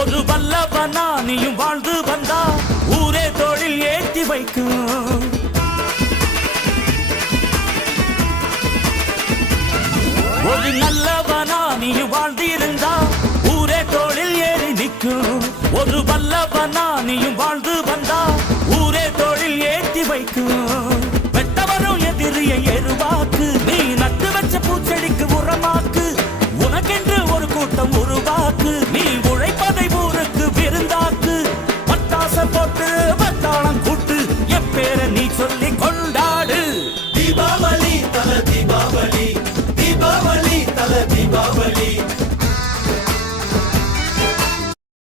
ஒரு வல்லவனா நீயும் வாழ்ந்து வந்தா ஊரே தொழில் ஏற்றி வைக்கும். ஒரு நல்லவனா நீயும் வாழ்ந்திருந்தா ஊரே தொழில் ஏறி நிற்கும். ஒரு வல்லவனா நீயும் வாழ்ந்து வந்தா ஊரே தொழில் ஏற்றி வைக்கும். வெட்டவரும் எதிரியை எருவாக்கு, நீ நட்டு வச்ச பூச்செடிக்கு உரமாக்கு, உனக்கென்று ஒரு கூட்டம் உருவாக்கு. நீ